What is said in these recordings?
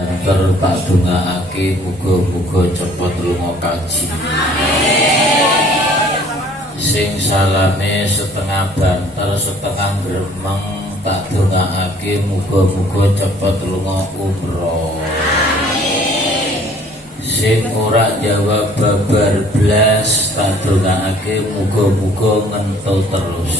Banter tak dongaake muga-muga cepet lunga kaji. Sing salame setengah banter setengah gremeng tak dongaake muga-muga cepet lunga umroh. Sing ora jawab babar blas tak dongaake muga-muga ngentut terus.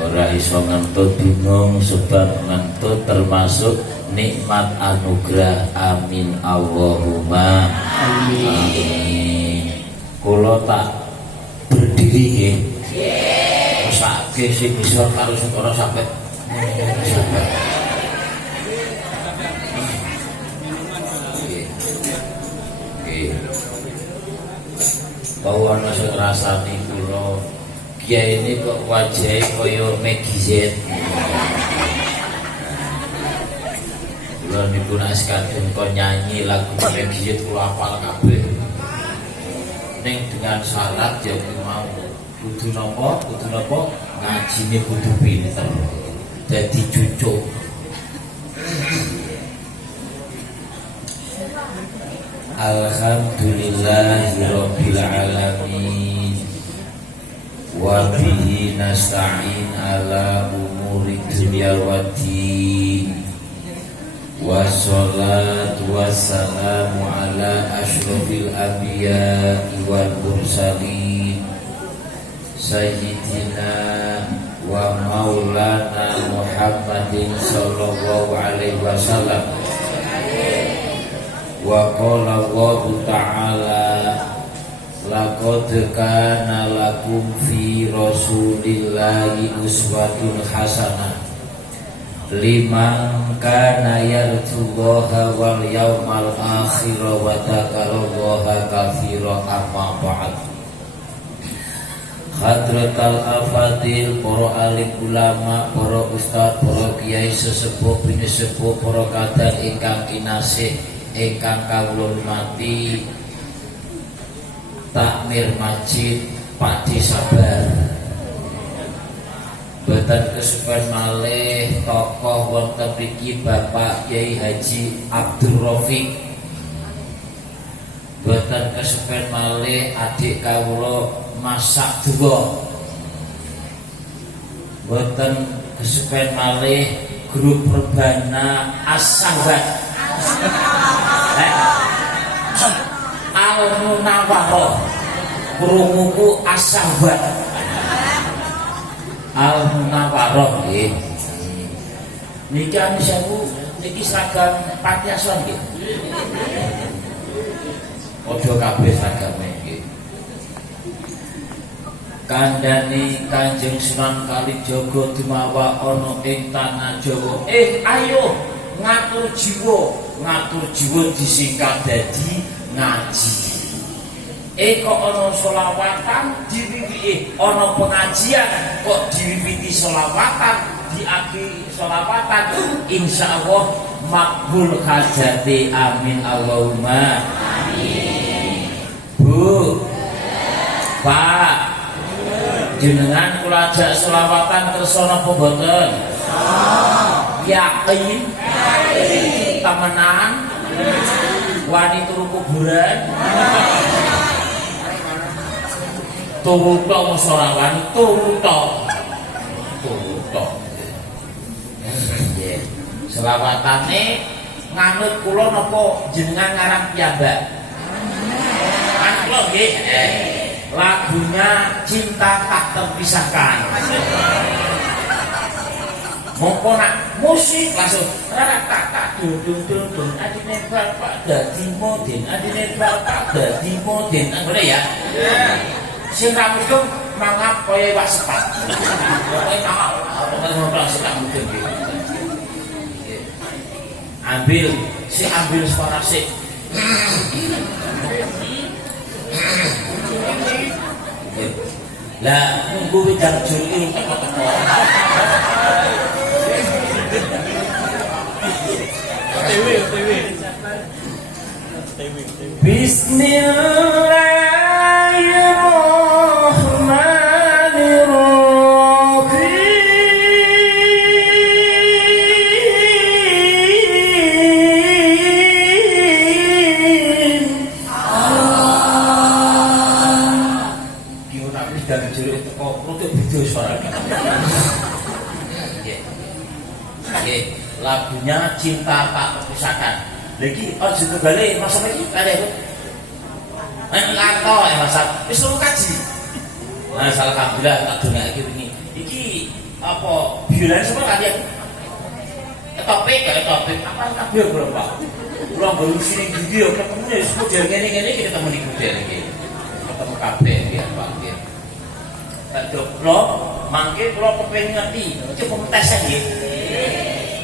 Ora iso ngentut bingung sebab ngentut termasuk nikmat anugerah. Amin Allahumma amin. Kula tak berdiri nggih. Sakke sing bisa karo sing ora sampe. Bahwa nasi rasani kula kiai ini kok wajahnya kaya Maggie Z. Kula niku nek sekadung kok nyanyi lagu Maggie Z kula hafal kabeh. Ning dengan syarat ya mau kudu napa ngajine kudu pinter. Dadi cucuk. Alhamdulillahirabbil alamin. Wa bihi nasta'in ala umuri dunya waddin. Wassalatu wassalamu ala asyrafil anbiya'i wal mursalin sayyidina wa maulana Muhammadin sallallahu alaihi wasallam. Wa qala Allahu ta'ala laqad kana lakum fi rasulillahi uswatun hasanah liman kana yarjullaha wal yawmal akhir wa dzakarallaha katsira. Amma ba'd. Hadratal afadil, para alim ulama, para ustaz, para kiai sesepuh bini sepuh, para kadang ingkang kinasih, ingkang kawula hormati, takmir masjid Pakde Sabar. Boten kesupen malih tokoh wonten mriki Bapak Kyai Haji Abdul Rafiq. Boten kesupen malih adik kawula Mas Sakduwa. Boten kesupen malih grup Rebana As-Sahbat Al-Munawwaroh. Krunguku As-Sahbat Al-Munawwaroh nggih. Niki anu sewu niki seragam panti asuhan nggih. Padha kabeh seragame nggih. Kandhane Kanjeng Sunan Kalijaga dumawa ana ing tanah Jawa. Ayo ngatur jiwa disingkat dadi ngaji. Kok ana selawatan diwiwiti, ana pengajian kok diwiwiti selawatan, diakhiri selawatan, insyaallah makbul hajati. Amin Allahumma amin. Bu, Pak, jenengan kula ajak selawatan kersa napa mboten? Yakin? Temenan? Wani turu kuburan? Turu tok mos ora wani, turu tok. Nggih. Selawatane nganut kula napa jenengan ngarang piyambak? Kan kula nggih. Lagunya Cinta Tak Terpisahkan. Mongko nak musik langsung tak dudung adine bapak dadi moden, adine bapak dadi moden. Ngono ya. Sing ra mudeng mangap kaya iwak sepat. Pokoke mangap apa ngono sing ra mudeng iki. Ambil suara sik. Lah nunggu widang juli teko-teko. Bismillahirrahmanirrahim. 对对。 Bismillahirrahmanirrahim. cinta tak terpisahkan. Lagi ojo kebalik masa iki kare aku. Lato ya Mas. Wis lu kaji. Nah, alhamdulillah tak dongake wingi. Iki apa biolan semua tadi aku. Topik apa kabeh bro Pak. Kula nggo sini video ketemu wis model ngene-ngene iki ketemu ning model iki. Ketemu kabeh iki Pak nggih. Tak doklo mangke kula kepengin ngerti iki pementes nggih.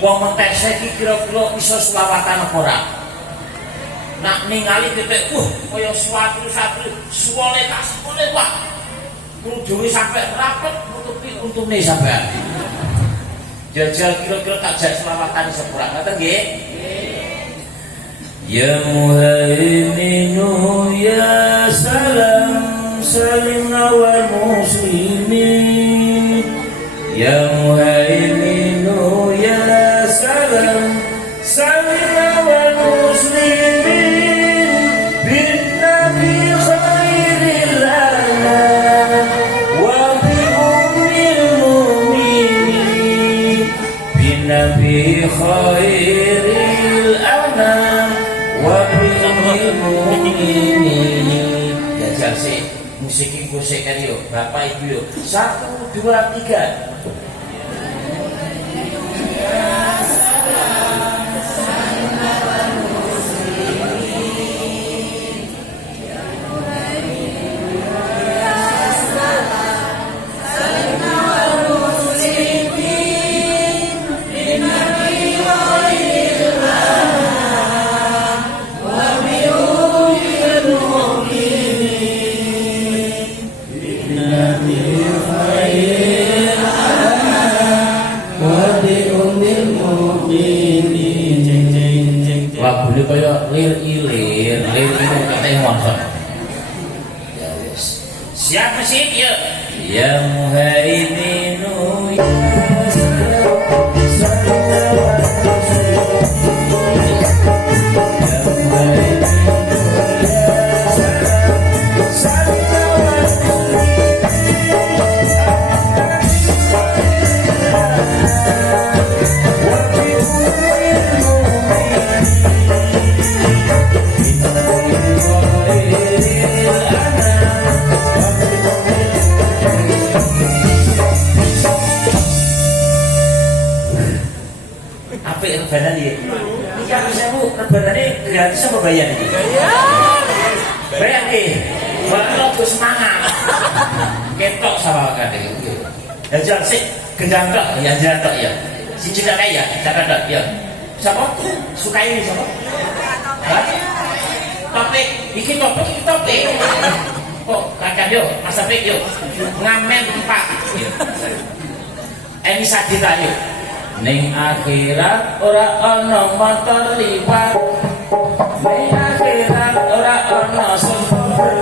Wong mentes iki kira-kira iso selawatan apa ora? Nak ningali titik kaya suatu suwole tak sepule Pak. Kudu sampai rapet nutupi untune sampean. Jajal kira-kira tak jak selawatan sepura ngoten nggih. Ya Muhaiminu ya salam salim wal muslimin. Ya Muhaiminu ya salam salim wal muslimin bin nabi khairil anam wa bi ummil mu'minin bin nabi khairil anam wa bi ummil mu'minin. Jajal sih musik iku sik kan yo Bapak Ibu yo 1 2 3. Lagune kaya lir-ilir katanya wonten. Ya wis. Siap mesin ya. Ya Muhaiminu ya rebanan ya. Iki aku sewu rebanane gratis apa bayar iki? Bayar iki. Wah, kok semangat. Ketok sama kan iki. Jajal sik gendang tok ya tok ya. Siji tok ya, catat tok ya. Siapa? Sukai ini siapa? Hah? Topik, iki topik. Kok kakak yo, Mas Apik yo. Ngamen 4. Eni Sadita yo. Ning akhirat ora ana motor liwat. Ning akhirat ora ana sumber.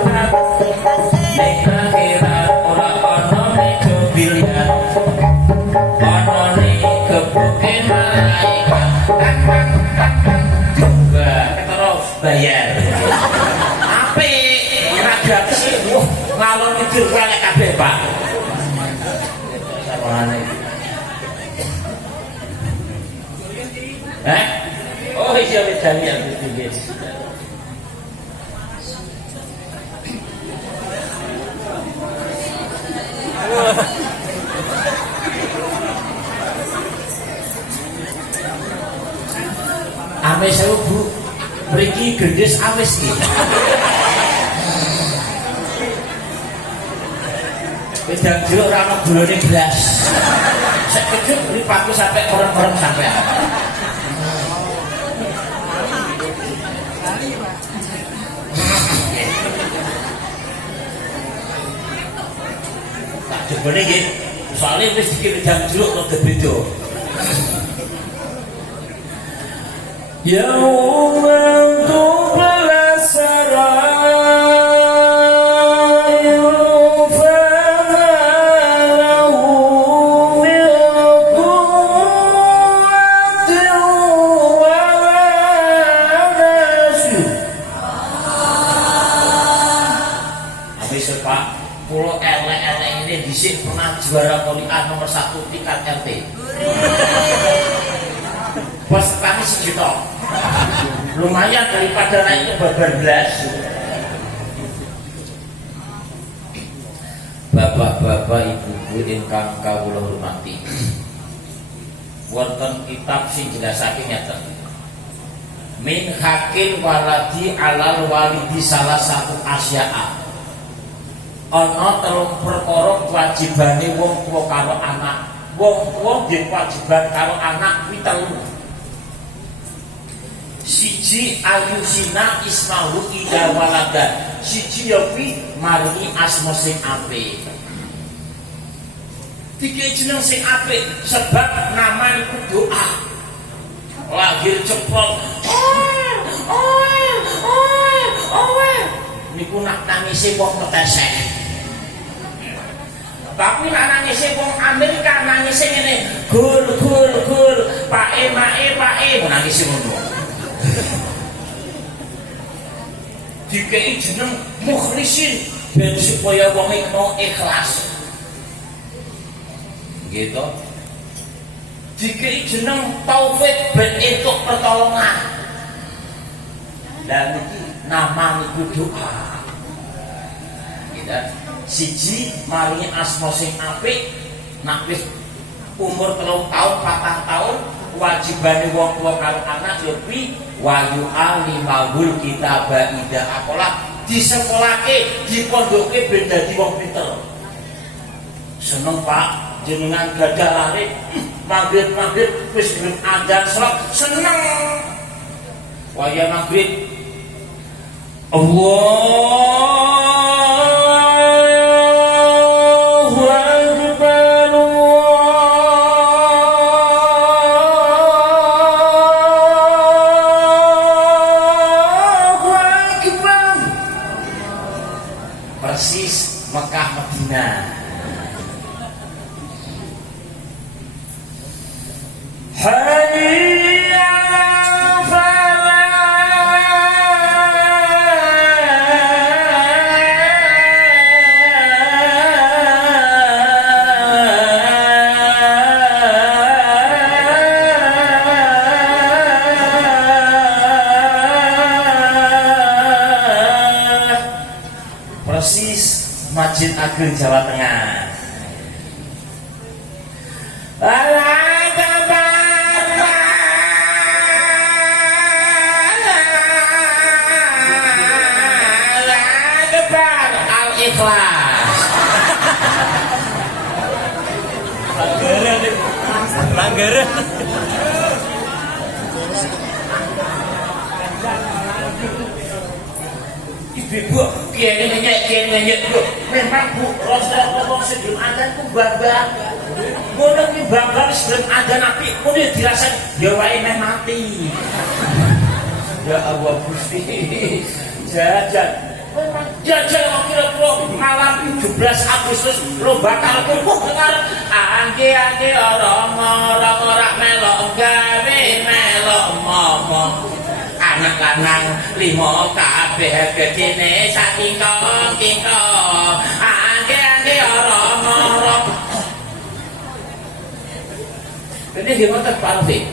Ning akhirat ora ana meja biliar. Ana ning gebuke malaikat. Coba ketara bayar. Apik, ora gratis. Ngalor ngidul kaya kabeh, Pak. Sawane. Oh iya bedanya begitu. Ame sewu Bu, mriki gendhes awis iki. Wedang jeruk ora ono gulane blas. Sek kecut mripatku sampai orang-orang sampai. Jebone nggih, soalnya wis dikira jam jeruk kok beda. Yauman tubla sarairu fama lahu min quwwatin wala nasir. Habis Pak, pulau elek-elek ini disik pernah juara Qur'an nomor 1 tingkat RT. Pas kami sejuta. Lumayan daripada naik ke belas. Bapak-bapak, ibu-ibu ingkang kawula hormati. Wonten kitab sing jelasake ngeten. Min hakil waladi alal walidi salah satu asya'a. Ana telung perkara kewajibane wong tuwa karo anak. Wong tuwa nggih kewajiban karo anak kuwi telu. Siji ayusina ismahu ida waladan. Siji ya kuwi maringi asma sing apik. Dikei jeneng sing apik sebab nama iku doa. Lahir ceplok. Niku nak nangise wong metesek. Tapi nak nangise wong Amerika nangise ngene, gul gul gul, pae nangise ngono. Dikei jeneng mukhlisin ben supaya wong iku ikhlas. Gitu. Dikei jeneng taufik ben entuk pertolongan. Dan iki nama niku doa. Gitu. Siji maringi asma sing apik, nak wis umur 3 tahun, 4 tahun, wajibane wong tuwa karo anak ya kuwi wayu alimahul kitaba ida akola disekolahke, dipondokke ben dadi wong pinter. Seneng Pak jenengan gadah lare maghrib wis gelem adzan salat seneng. Waya maghrib Allahu akbar Allahu akbar. Persis Mekah Madinah. Masjid Agung Jawa Tengah. Al-Ikhlas. Langgere. Ibu, kiai ngenyek Bu. Memang Bu, Rasulullah sebelum adzan ku bangga. Ngono ki bangga sebelum adzan apik, ngono dirasain ya wae meh mati. Ya Allah Gusti. Jajan. Jajan kira-kira malam 17 Agustus lo bakal kumpul dengar angge orang melok gawe melok momong. Anak lanang 5 kabeh gedene sak kingkong angge orang ini gimana Pak Rafi?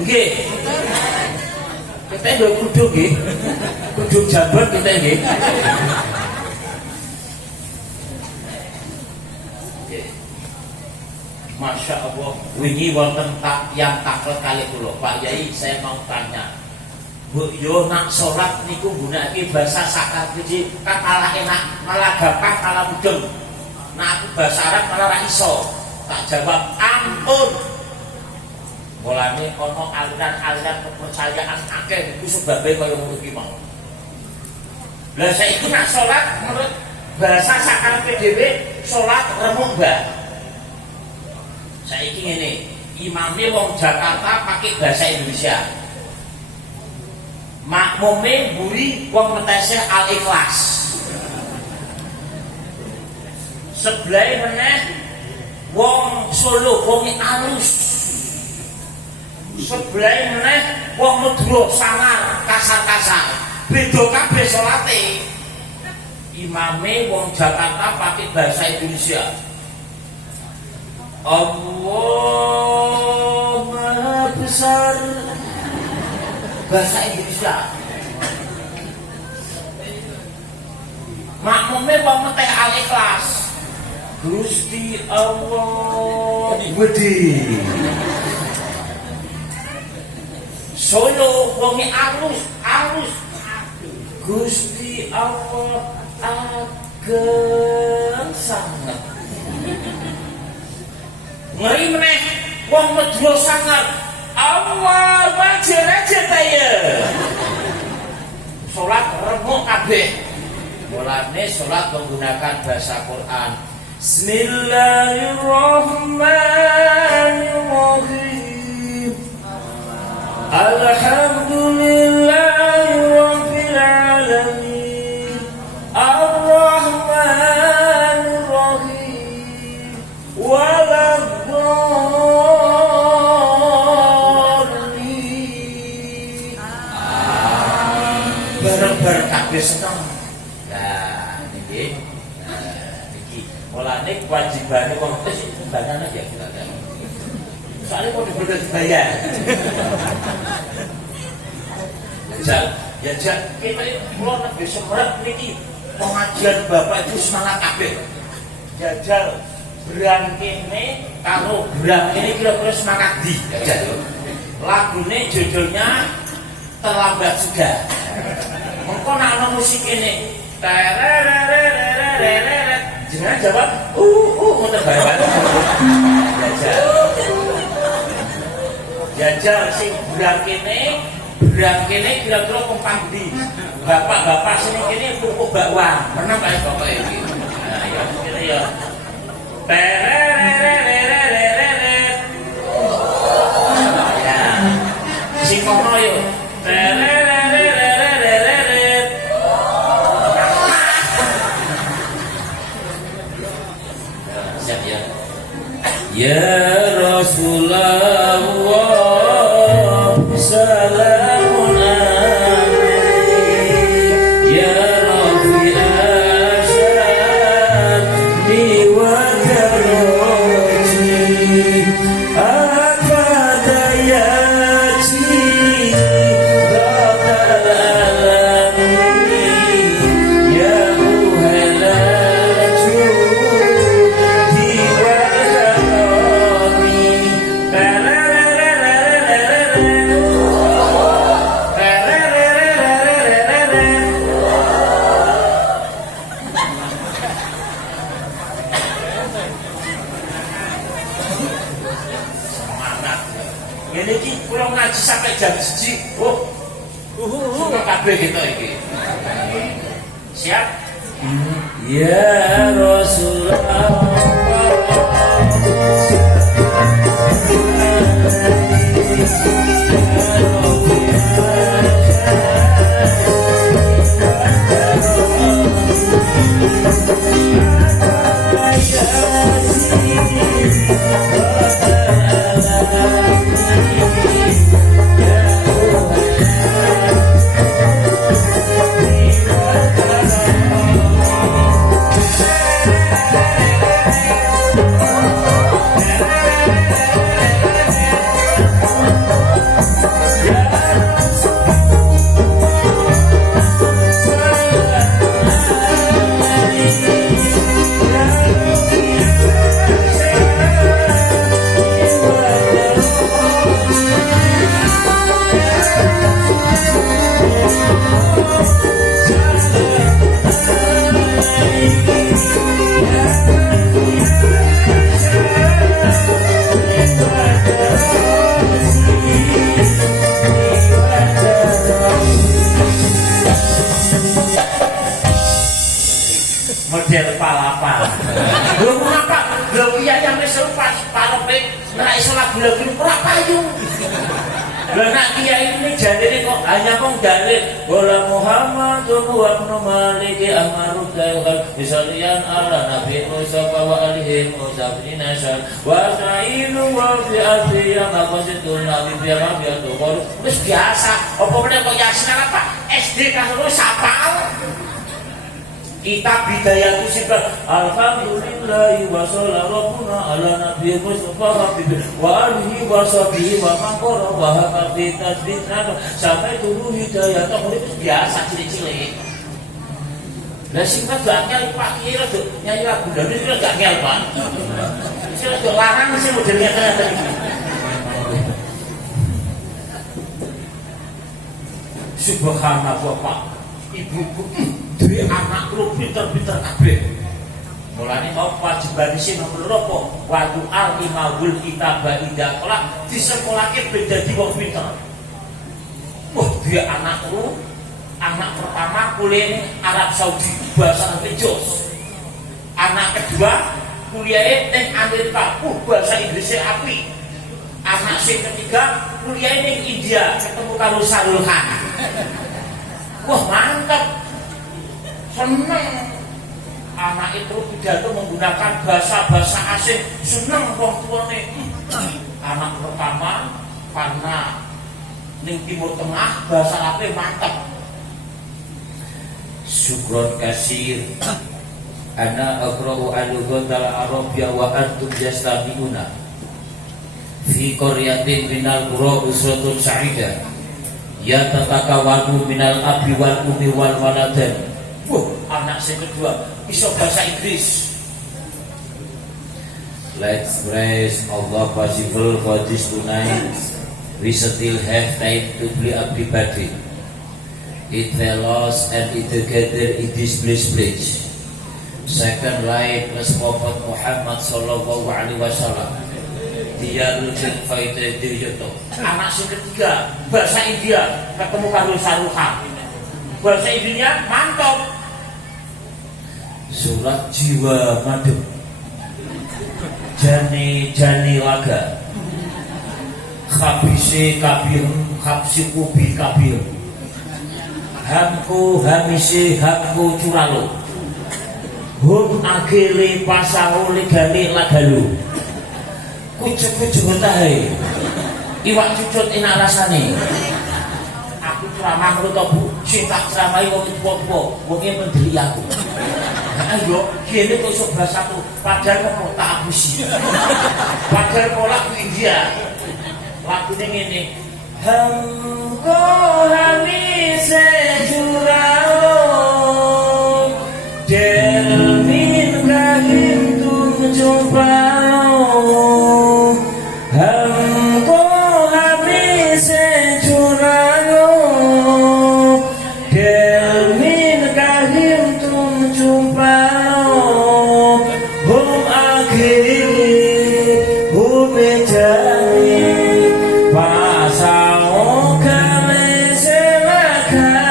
Nggih kita udah kudu nggih kudu jabat kita nggih Masya Allah, wingi wonten yang takut kali kula Pak Yai, saya mau tanya. Bu, yo nak sholat niku gunake bahasa sakar iki kan malah enak, malah gampang, malah mudeng. Nah aku bahasa Arab malah ra iso. Tak jawab ampun. Mulane ana aliran-aliran kepercayaan akeh iku sebabe kaya ngono ki mau. Lah saiki nak sholat menurut bahasa sakar PDW sholat remuk mbah. Saiki ngene, imame wong Jakarta pakai bahasa Indonesia. Makmume mburi wong metese Al-Ikhlas. Sebelah meneh wong Solo wong alus. Sebelah meneh wong Madura sangar, kasar-kasar. Beda kabeh salate. Imame wong Jakarta pakai bahasa Indonesia. Allahumma besar. Bahasa Indonesia. Makmumnya pemetih Al-Ikhlas. Gusti Allah wedi. Solo wonge alus. Gusti Allah ageng sanget. Ngeri meneh wong medhro sanget. Allah wajar aja ta ya. Salat remuk kabeh. Mulane salat menggunakan bahasa Quran. Bismillahirrahmanirrahim. Alhamdulillahirabbil alamin. Arrahmanirrahim. Waladdallin. Bareng-bareng kabeh seneng. Mulane kewajibane wong tes banana ya kita kan. Soalnya kok dibayar. Ya kita kula nek semerap niki pengajian Bapak itu semangat kabeh. Jajal berang kene karo berang ini kira-kira semangat di. Jajal. Lagune judulnya Terlambat Sudah. Mengko nek ana musik ini jangan jawab, ngoten bae. Jajal sing berang kene kira-kira kompak ndi. Bapak-bapak sini kene tuku bakwan. Pernah kae bapak iki. Nah, ya kene ya. Ya. Sing kono yo. Ya Rasulullah salamun alaik ya Rafi asyadi wa karoji abadayaji rabbal alamin ya uhalaju ini ki kula ngaji sampai jam 1. Suka kabeh gitu iki. Siap? Ya Rasulullah model palapa. Lho kenapa? Lho iya yang wis pas palope nek iso lagu-lagu ora payu. Lha nek kiai ini jarene kok hanya kok dalil wala Muhammadun wa ibnu Malik amaru kaya misalian ala Nabi Musa wa alihi musafirina syar wa sa'inu wa fi afiya maqasidun nabi biya tu wis biasa apa meneh kok yasin apa SD kasur sapal. Kitab Bidayatu Sibah. Alhamdulillahi wa sallallahu ala nabiyyi Mustafa wa alihi wa sahbihi wa man qara wa haqati tasbihna sampai dulu hidayah itu biasa cilik-cilik. Lah sing gak ngel Pak Kiai rada nyanyi lagu dangdut itu gak ngel Pak. Sing rada larang sing modelnya ternyata iki. Subhanallah Pak. Ibuku duwe anak kru pinter-pinter kabeh. Mulane mau kewajiban isi nomor apa? Waktu al-imawul kitaba indah kelak disekolahke ben dadi wong pinter. Wah, dia anak kru, anak pertama kuliah Arab Saudi bahasa Inggris. Anak kedua kuliah ning Amerika, bahasa Inggrisnya apik. Anak sing ketiga kuliah ning India, ketemu karo Sarul Khan. Wah mantap, seneng anak itu pidato menggunakan bahasa asing, seneng wong tuane. Anak pertama karena ning Timur Tengah bahasa Arab mantap. Syukron kasir. Ana aqra'u al-lughatal arabiyya wa antum yastami'una. Fi qaryatin minal qura usratun sa'idah. Ya tatakawanu minal abi wal umi wal waladan. Wah, anak yang kedua iso bahasa Inggris. Let's praise Allah possible for this tonight. We still have time to play everybody. It follows and it together in this place. Second light plus Prophet Muhammad sallallahu alaihi wasallam. Dia lucu faida diyoto. Anak yang ketiga bahasa India ketemu karo Saruhan. Bahasa India mantap. Surat jiwa madu. Jani laga. Khabisi kabir, khabsi kubi kabir. Hamku hamisi hamku curalo. Hum agili pasahu ligali lagalu. Kucuk-kucuk tahe. Iwak cucut enak rasane. Aku ceramah ngono to Bu, sing tak ceramahi wong tuwa-tuwa, wong e mendeli aku. Ayo, kene kok iso bahasaku, padahal kok tak abusi. Padahal kolak India. Lagune ngene. Hamko hamise jurao del min kahim tum jumpa. Hamko hamise jurao del min kahim tum jumpa. Hum akhiri hum jani pasao kale selakalo.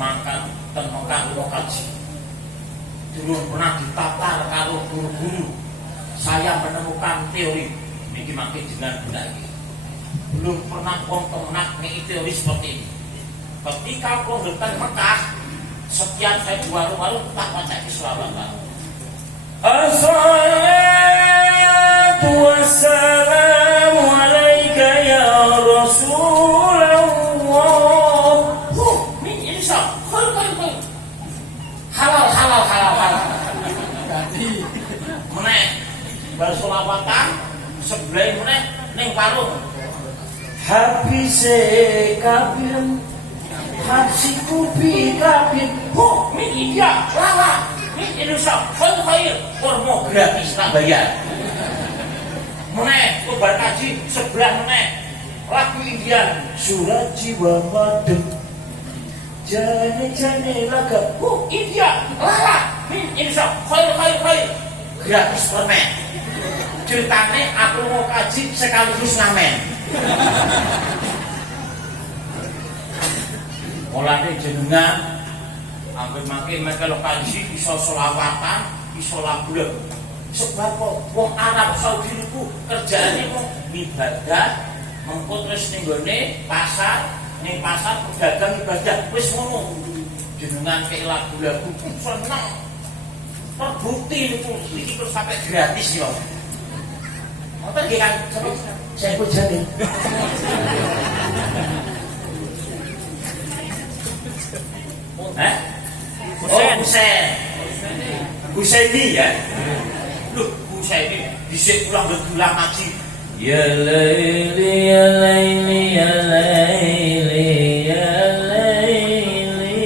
Makan ten Mekah kula kaji. Durung pernah ditatar karo guru-guru. Saya menemukan teori niki mangke jenengan gunakaken. Belum pernah wong temenak nek teori seperti ini. Ketika kula datang Mekah, setiap saya di warung-warung tak wacake selawat. Assalatu wassalamu alaika ya Rasulullah. Halal. Meneh bersolawatan sebelah meneh ning warung. Habise kabir, habsi kubi kabir. Oh, ini dia lala. Ini Indonesia, khair, kormo gratis tak bayar. Meneh kobar kaji sebelah meneh lagu India surat jiwa madu. Jane laga. India lala. Ini khair gratis permen. Ceritanya aku mau kaji sekaligus ngamen. Mulane jenengan ambil makin mereka lokalisi iso selawatan, iso labulan. Sebab kok wong Arab Saudi niku kerjaane kok ibadah, mengko terus ning gone pasar pedagang ibadah wis ngono. Jenengan kek lagu-lagu seneng. Terbukti niku iki terus sampai gratis yo. Ngoten nggih kan saya pujane. Husaini ya. Loh, Husaini dhisik pulang berulang ngaji. Ya laili ya laili ya laili ya laili.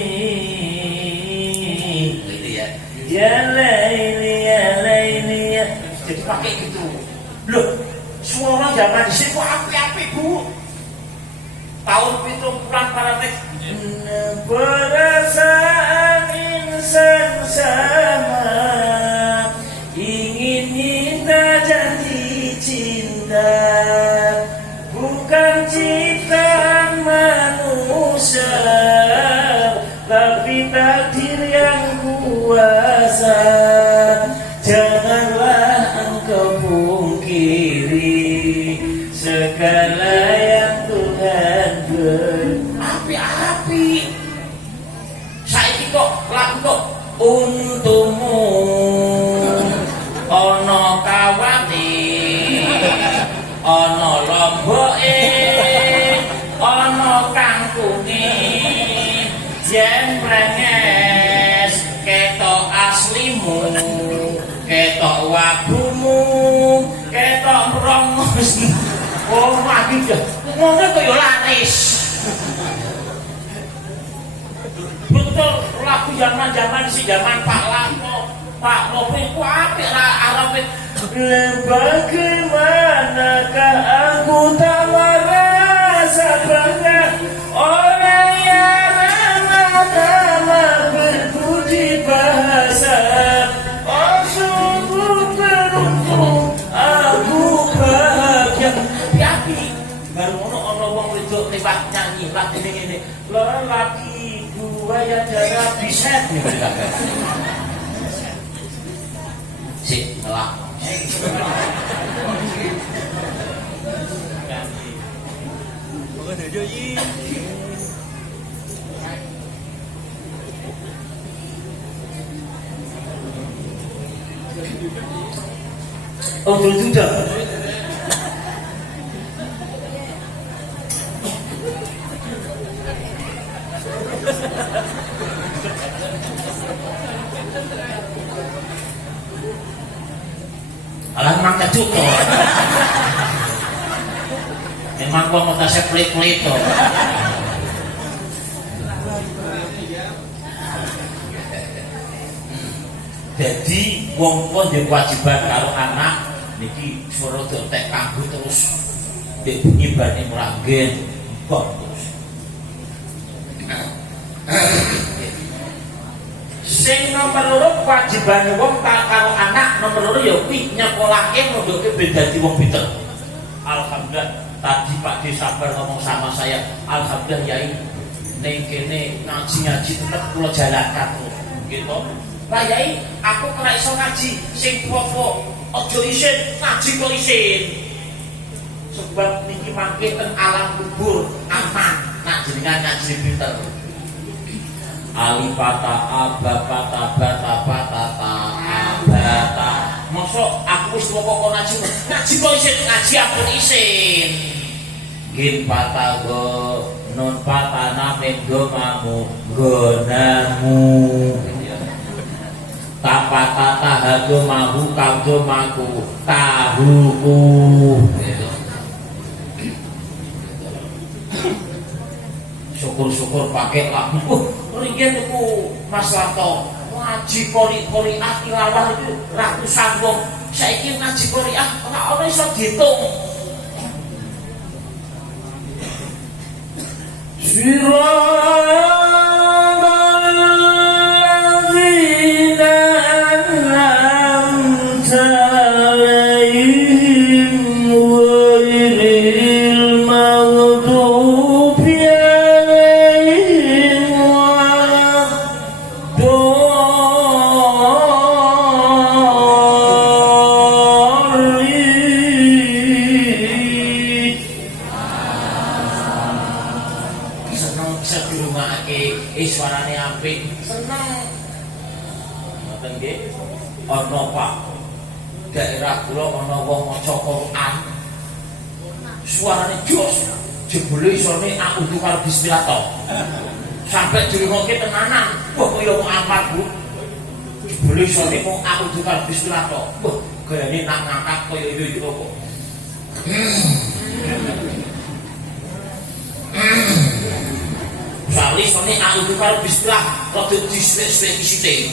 Gitu ya. Ya laili ya laili ya. Jadi pakai gitu. Loh, suara zaman dhisik kok apik-apik, Bu. Tahun 70 para perasaan insan sama ingin minta janji cinta bukan ciptaan manusia tapi takdir yang kuasa janganlah engkau pungkiri segala yang Tuhan beri api-api saiki kok lagu kok untukmu ana kawate ana lomboke ana kangkunge yen prenges ketok aslimu ketok wabumu ketok mrongos oh mati ya ngono kok ya laris. Betul lagu zaman-zaman si zaman Pak Lampo, Pak Lopi ku apik ra arepe. Bagaimanakah aku tak merasa bangga orang yang lama-lama berbudi bahasa. Oh sungguh beruntung aku bahagia. Tapi baru ono wong wedok lewat nyanyi lagu ini lelaki dua yang jarak biset si ngelak oh sudah alah memang kecut toh. Memang gua mau tasnya pelit-pelit toh. Jadi wong pun dia kewajiban karo anak niki suara tek kanggo terus ndek nyibane mranggen kok terus. Sing nomor loro kewajibane wong karo anak nomor loro ya kuwi nyekolahke nunduke ben dadi wong pinter. Alhamdulillah tadi Pak D sabar ngomong sama saya, alhamdulillah Yai ning kene ngaji tetep kula jalankan terus. Gitu. Pak Yai, aku ora iso ngaji sing popo aja isin ngaji kok isin. Sebab niki mangke teng alam kubur aman nak jenengan ngaji pinter. Alipata abapata bata patata abata mosok aku wis pokok ngaji kok isin ngaji ampun isin gin pata go non pata namen go mamu gonamu tapata tahago mahu kabdo maku tahuku syukur-syukur pakai lagu ringin itu Mas Larto ngaji kori-koriah tilawah itu ratusan wong saiki ngaji koriah ora ono iso diitung suarane apik, seneng. Ngoten nggih. Ana Pak daerah kula ana wong maca Quran. Suarane jos, jebule isone aku karo bismillah to. Sampai dirungokke tenanan. Wah kaya mau amal, Bu. Jebule isone mau aku karo bismillah to. Wah, gayane nak ngangkat kaya yo kok. Soalnya soalnya aku karo bismillah rada diswek-swek sithik.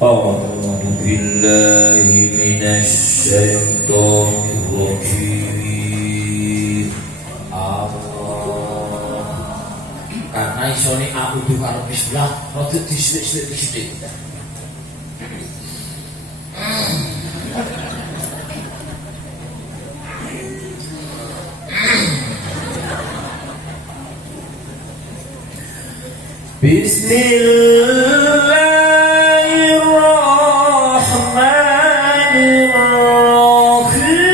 A'udzu billahi minasy syaithanir rajim. Karena isone aku karo bismillah rada diswek-swek sithik. Bismillahirrahmanirrahim.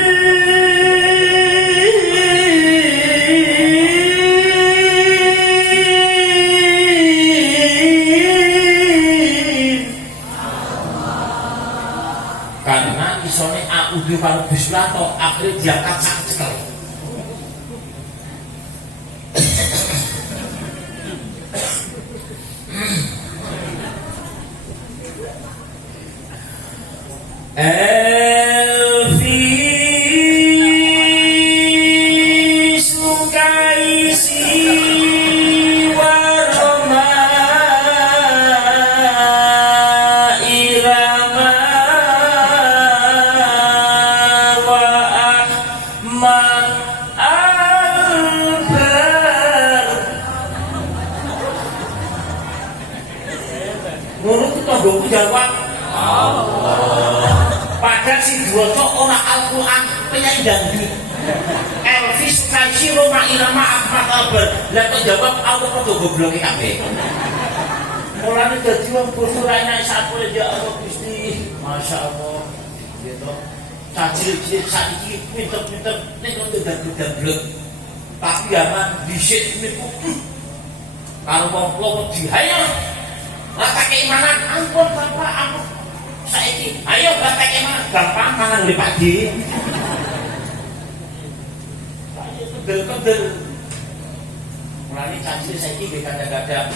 Karena isone a'udzu karo bismillah to akhire diangkat sak cekel. Jawab Allah. Padahal si diwaca ora Al-Qur'an penyanyi dangdut. Elvis Kaisi Roma Irama Ahmad Albar. Lah kok jawab aku padha gobloke kabeh. Mulane dadi wong bodoh ra enak sapure ya Allah Gusti. Masyaallah. Gitu. Cacil-cil saiki pinter-pinter nek kok dangdut-dangdut. Tapi aman dhisik niku. Karo wong kula dihayal. Lata keimanan, ampun Bapak, ampun. Saiki, ayo lata keimanan, gampang mangan oleh Pak D. Saya kedel-kedel. Mulane caci saiki nggih kadang-kadang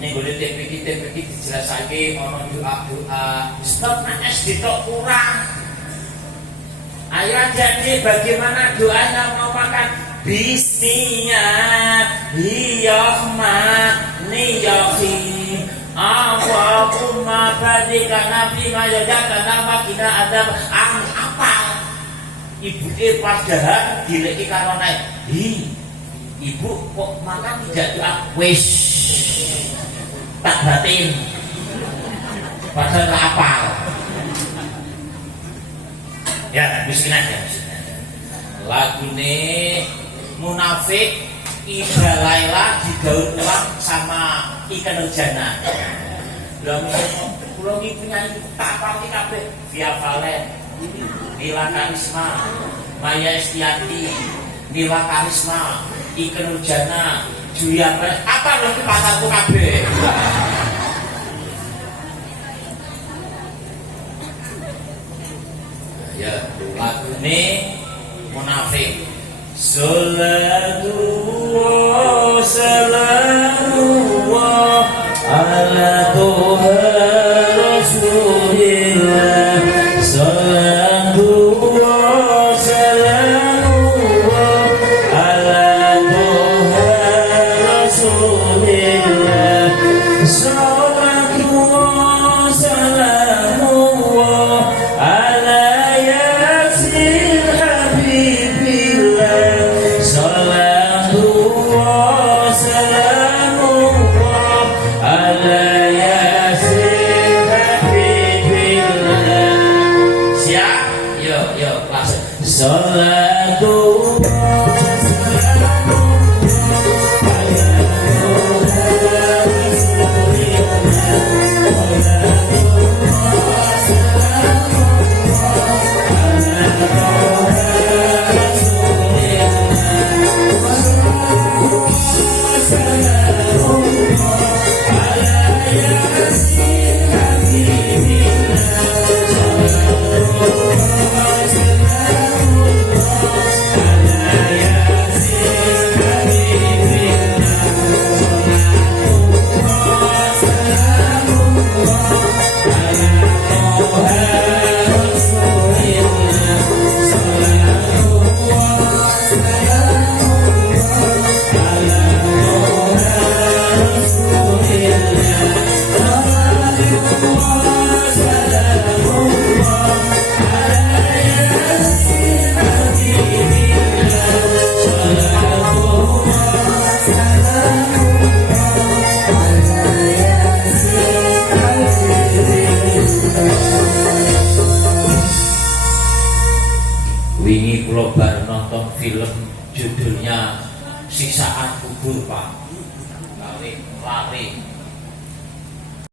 ning gone TPK dijelasake ana doa-doa. Stop nek SD tok kurang. Ayo jadi bagaimana doanya mau makan? Bismillahirrahmanirrahim. Allahumma barik lana fima razaqtana wa qina adzab. Apal. Ibuke padahal dileki karo nek. Ibu kok makan tidak doa wis. Tak batin. Padahal apal. Ya, bismillah ya. Lagune Munafik Ida Laila digaul ulang sama Ika Nurjana. Lah kula iki penyanyi tak pati kabeh. Via Valen, Nila Karisma, Maya Estianti, Nila Karisma, Ika Nurjana, Julia Pres. Apa lho iki pasarku kabeh. Ya, lagune Munafik. Salatu wa salamu ala Tuhan Rasulillah. Salatu wa salamu ala Tuhan Rasulillah. Salatu wa salamu ala Yasin Habibillah. Salatu wa salamu ala Yasin Habibillah. Siap? Yuk, langsung. Salatu kula bar nonton film judulnya Siksaan Kubur Pak. Lari